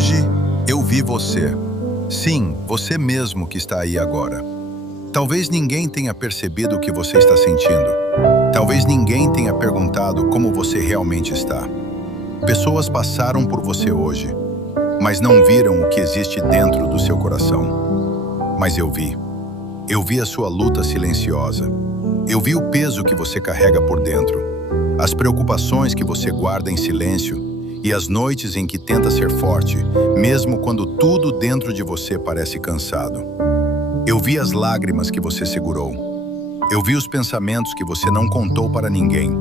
Hoje eu vi você. Sim, você mesmo que está aí agora. Talvez ninguém tenha percebido o que você está sentindo. Talvez ninguém tenha perguntado como você realmente está. Pessoas passaram por você hoje, mas não viram o que existe dentro do seu coração. Mas eu vi. Eu vi a sua luta silenciosa. Eu vi o peso que você carrega por dentro, as preocupações que você guarda em silêncio e as noites em que tenta ser forte, mesmo quando tudo dentro de você parece cansado. Eu vi as lágrimas que você segurou. Eu vi os pensamentos que você não contou para ninguém.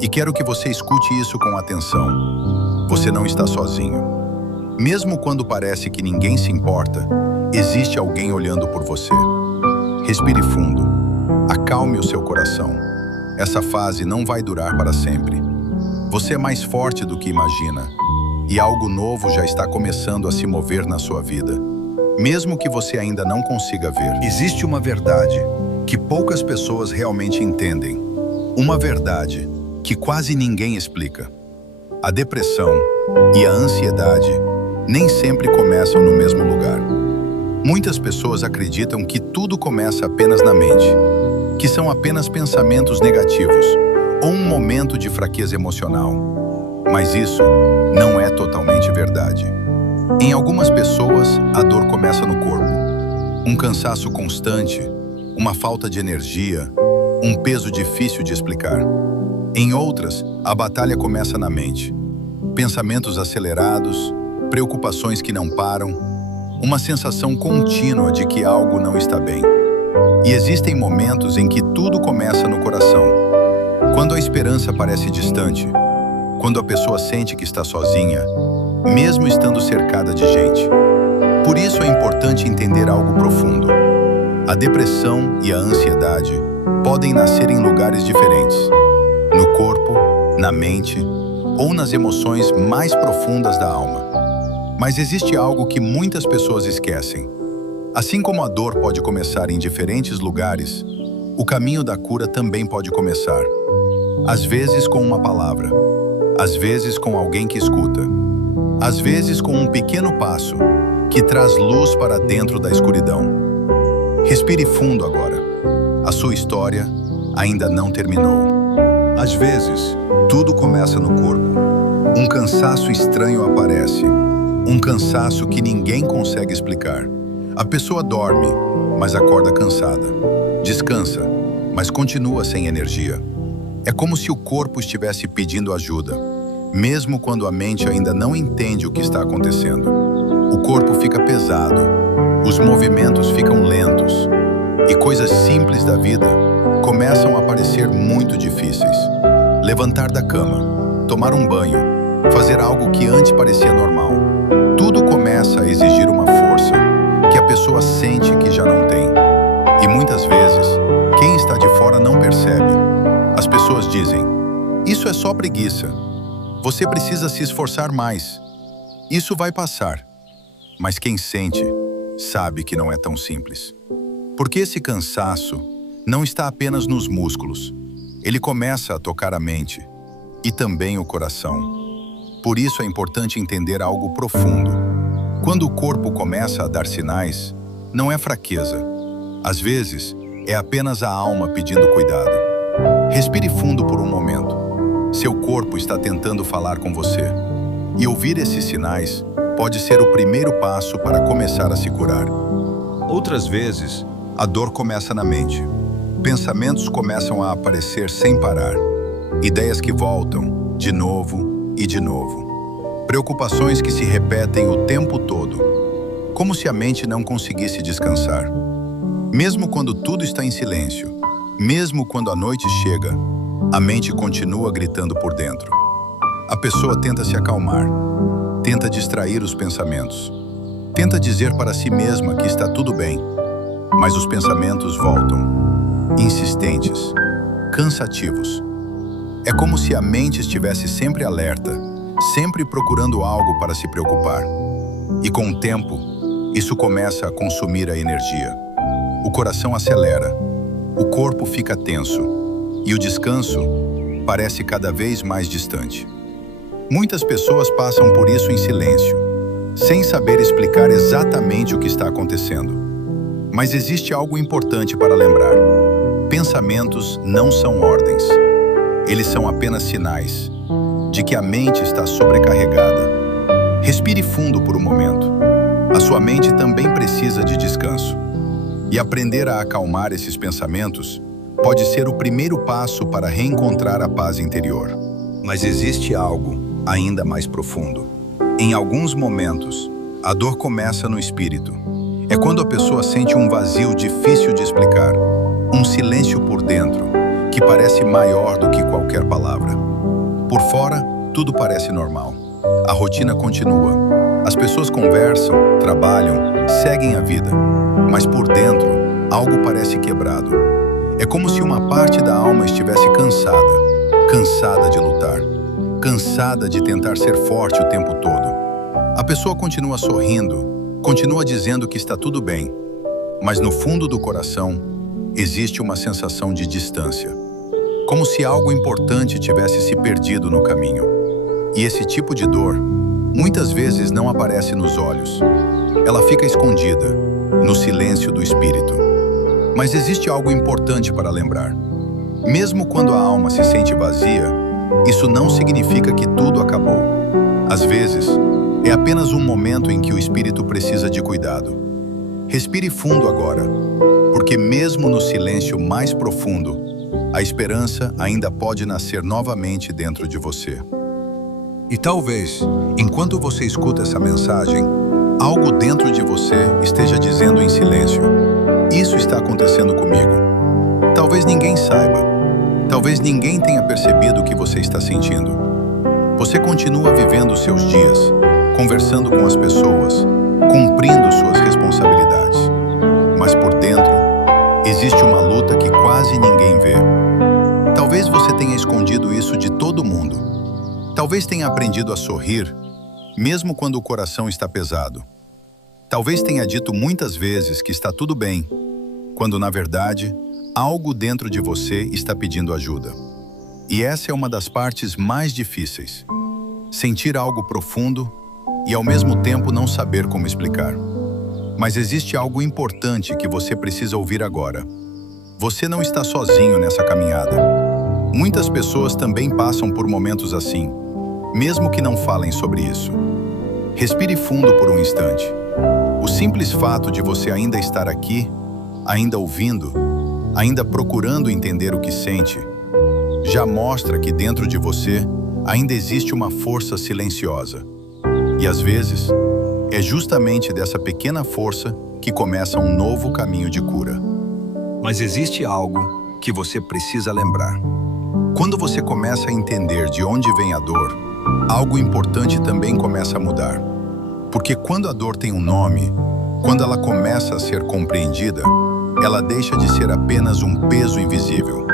E quero que você escute isso com atenção. Você não está sozinho. Mesmo quando parece que ninguém se importa, existe alguém olhando por você. Respire fundo. Acalme o seu coração. Essa fase não vai durar para sempre. Você é mais forte do que imagina. E algo novo já está começando a se mover na sua vida. Mesmo que você ainda não consiga ver. Existe uma verdade que poucas pessoas realmente entendem. Uma verdade que quase ninguém explica. A depressão e a ansiedade nem sempre começam no mesmo lugar. Muitas pessoas acreditam que tudo começa apenas na mente, que são apenas pensamentos negativos ou um momento de fraqueza emocional. Mas isso não é totalmente verdade. Em algumas pessoas, a dor começa no corpo. Um cansaço constante, uma falta de energia, um peso difícil de explicar. Em outras, a batalha começa na mente. Pensamentos acelerados, preocupações que não param, uma sensação contínua de que algo não está bem. E existem momentos em que tudo começa no coração. Quando a esperança parece distante, quando a pessoa sente que está sozinha, mesmo estando cercada de gente. Por isso é importante entender algo profundo. A depressão e a ansiedade podem nascer em lugares diferentes. No corpo, na mente ou nas emoções mais profundas da alma. Mas existe algo que muitas pessoas esquecem. Assim como a dor pode começar em diferentes lugares, o caminho da cura também pode começar. Às vezes com uma palavra, às vezes com alguém que escuta, às vezes com um pequeno passo que traz luz para dentro da escuridão. Respire fundo agora. A sua história ainda não terminou. Às vezes, tudo começa no corpo. Um cansaço estranho aparece. Um cansaço que ninguém consegue explicar. A pessoa dorme, mas acorda cansada. Descansa, mas continua sem energia. É como se o corpo estivesse pedindo ajuda, mesmo quando a mente ainda não entende o que está acontecendo. O corpo fica pesado, os movimentos ficam lentos, e coisas simples da vida começam a parecer muito difíceis. Levantar da cama, tomar um banho, fazer algo que antes parecia normal. Tudo começa a exigir uma força que a pessoa sente que já não tem. E muitas vezes, quem está de fora não percebe. As pessoas dizem, isso é só preguiça. Você precisa se esforçar mais. Isso vai passar. Mas quem sente, sabe que não é tão simples. Porque esse cansaço não está apenas nos músculos. Ele começa a tocar a mente e também o coração. Por isso é importante entender algo profundo. Quando o corpo começa a dar sinais, não é fraqueza. Às vezes, é apenas a alma pedindo cuidado. Respire fundo por um momento. Seu corpo está tentando falar com você. E ouvir esses sinais pode ser o primeiro passo para começar a se curar. Outras vezes, a dor começa na mente. Pensamentos começam a aparecer sem parar. Ideias que voltam, de novo e de novo. Preocupações que se repetem o tempo todo, como se a mente não conseguisse descansar. Mesmo quando tudo está em silêncio, mesmo quando a noite chega, a mente continua gritando por dentro. A pessoa tenta se acalmar, tenta distrair os pensamentos, tenta dizer para si mesma que está tudo bem, mas os pensamentos voltam, insistentes, cansativos. É como se a mente estivesse sempre alerta, sempre procurando algo para se preocupar. E com o tempo, isso começa a consumir a energia. O coração acelera, o corpo fica tenso e o descanso parece cada vez mais distante. Muitas pessoas passam por isso em silêncio, sem saber explicar exatamente o que está acontecendo. Mas existe algo importante para lembrar. Pensamentos não são ordens. Eles são apenas sinais de que a mente está sobrecarregada. Respire fundo por um momento. A sua mente também precisa de descanso. E aprender a acalmar esses pensamentos pode ser o primeiro passo para reencontrar a paz interior. Mas existe algo ainda mais profundo. Em alguns momentos, a dor começa no espírito. É quando a pessoa sente um vazio difícil de explicar, um silêncio por dentro, que parece maior do que qualquer palavra. Por fora, tudo parece normal. A rotina continua. As pessoas conversam, trabalham, seguem a vida. Mas por dentro, algo parece quebrado. É como se uma parte da alma estivesse cansada de lutar, cansada de tentar ser forte o tempo todo. A pessoa continua sorrindo, continua dizendo que está tudo bem, mas no fundo do coração existe uma sensação de distância, como se algo importante tivesse se perdido no caminho. E esse tipo de dor muitas vezes não aparece nos olhos. Ela fica escondida, no silêncio do espírito. Mas existe algo importante para lembrar. Mesmo quando a alma se sente vazia, isso não significa que tudo acabou. Às vezes, é apenas um momento em que o espírito precisa de cuidado. Respire fundo agora, porque mesmo no silêncio mais profundo, a esperança ainda pode nascer novamente dentro de você. E talvez, enquanto você escuta essa mensagem, algo dentro de você esteja dizendo em silêncio: isso está acontecendo comigo. Talvez ninguém saiba. Talvez ninguém tenha percebido o que você está sentindo. Você continua vivendo seus dias, conversando com as pessoas, cumprindo suas responsabilidades. Mas por dentro, existe uma luta que quase ninguém vê. Talvez você tenha escondido isso de todo mundo. Talvez tenha aprendido a sorrir, mesmo quando o coração está pesado. Talvez tenha dito muitas vezes que está tudo bem, quando na verdade, algo dentro de você está pedindo ajuda. E essa é uma das partes mais difíceis. Sentir algo profundo e ao mesmo tempo não saber como explicar. Mas existe algo importante que você precisa ouvir agora. Você não está sozinho nessa caminhada. Muitas pessoas também passam por momentos assim, mesmo que não falem sobre isso. Respire fundo por um instante. O simples fato de você ainda estar aqui, ainda ouvindo, ainda procurando entender o que sente, já mostra que dentro de você ainda existe uma força silenciosa. E às vezes, é justamente dessa pequena força que começa um novo caminho de cura. Mas existe algo que você precisa lembrar. Quando você começa a entender de onde vem a dor, algo importante também começa a mudar. Porque quando a dor tem um nome, quando ela começa a ser compreendida, ela deixa de ser apenas um peso invisível.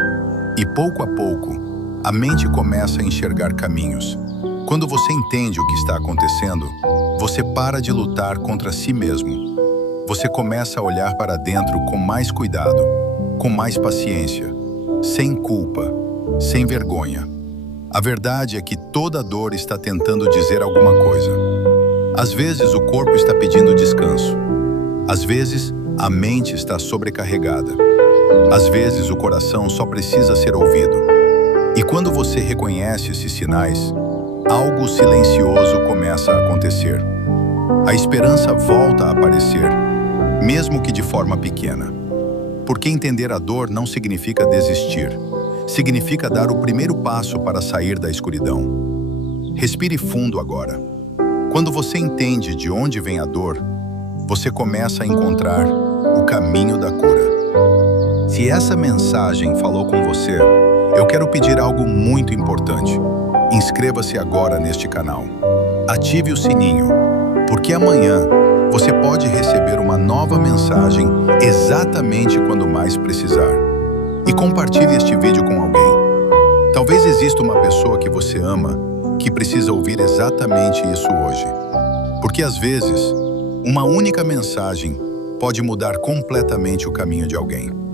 E pouco a pouco, a mente começa a enxergar caminhos. Quando você entende o que está acontecendo, você para de lutar contra si mesmo. Você começa a olhar para dentro com mais cuidado, com mais paciência, sem culpa, sem vergonha. A verdade é que toda dor está tentando dizer alguma coisa. Às vezes o corpo está pedindo descanso. Às vezes a mente está sobrecarregada. Às vezes o coração só precisa ser ouvido. E quando você reconhece esses sinais, algo silencioso começa a acontecer. A esperança volta a aparecer, mesmo que de forma pequena. Porque entender a dor não significa desistir. Significa dar o primeiro passo para sair da escuridão. Respire fundo agora. Quando você entende de onde vem a dor, você começa a encontrar o caminho da cura. Se essa mensagem falou com você, eu quero pedir algo muito importante. Inscreva-se agora neste canal. Ative o sininho, porque amanhã você pode receber uma nova mensagem exatamente quando mais precisar. E compartilhe este vídeo com alguém. Talvez exista uma pessoa que você ama que precisa ouvir exatamente isso hoje. Porque às vezes, uma única mensagem pode mudar completamente o caminho de alguém.